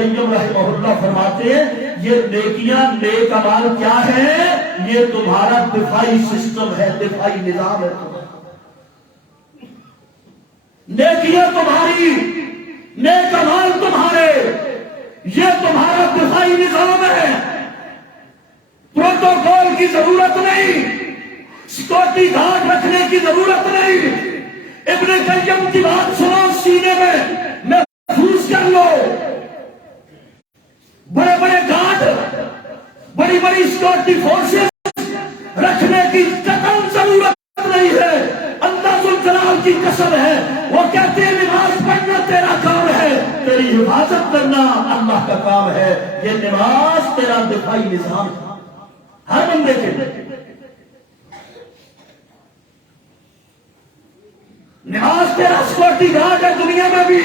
قیم رحمہ فرماتے ہیں یہ نیکیاں نیک اعمال کیا ہے؟ یہ تمہارا دفاعی سسٹم ہے، دفاعی نظام ہے۔ نیکیاں تمہاری، نیک اعمال تمہارے، یہ تمہارا دفاعی نظام ہے۔ پروٹوکول کی ضرورت نہیں، سیکورٹی گارڈ رکھنے کی ضرورت نہیں۔ ابن قیم کی بات سنو، سینے میں محفوظ کر لو۔ بڑے بڑے گارڈ، بڑی بڑی سیکورٹی فورسز رکھنے کی قطعاً ضرورت نہیں ہے۔ اللہ ذوالجلال کی قسم ہے، وہ کہتے ہیں نماز پڑھنا تیرا کام ہے، تیری حفاظت کرنا اللہ کا کام ہے۔ یہ نماز تیرا دفاعی نظام ہے ہر بندے کے۔ نماز تیرا سیکورٹی گارڈ ہے دنیا میں بھی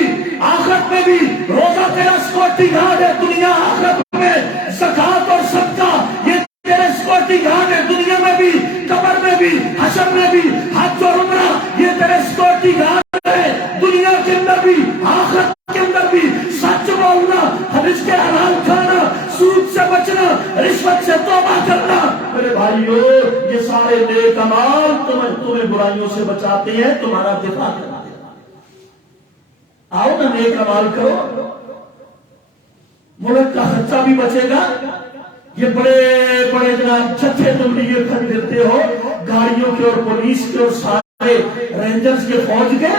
آخرت میں بھی، روزہ تیرا سیکورٹی گارڈ ہے دنیا آخرت میں، زکوٰۃ اور صدقہ یہ تیرے سیکورٹی گارڈ ہے دنیا میں بھی، قبر میں بھی، حشر میں بھی، حج اور عمرہ یہ تیرے سیکورٹی گارڈ ہے دنیا کے اندر بھی آخرت کے اندر بھی۔ سچ بولنا، رزق حلال کھانا، سود سے بچنا، رشوت سے توبہ کرنا، میرے بھائیو یہ سارے نیک اعمال تمہیں برائیوں سے بچاتے ہیں، تمہارا دفاع کرتے ہیں۔ آؤ نا نیک اعمال کرو، ملک کا خرچہ بھی بچے گا۔ یہ بڑے بڑے جناب جتھے تم لیے خریدتے ہو، گاڑیوں کے اور پولیس کے اور سارے رینجرز کے فوج کے،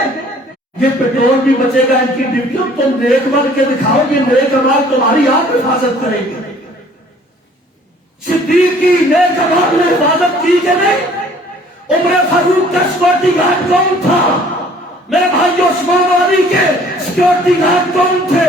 یہ پیٹرول بھی بچے گا ان کی ڈیوٹیوں۔ تم نیک بن کے دکھاؤ، یہ نیک اعمال تمہاری آپ حفاظت کریں گے۔ صدیق کی نیک اعمال نے حفاظت کی کہ نہیں؟ عمر فاروق کا سیکورٹی گارڈ کون تھا؟ میرے بھائی عثمان غنی کے سیکورٹی گارڈ کون تھے؟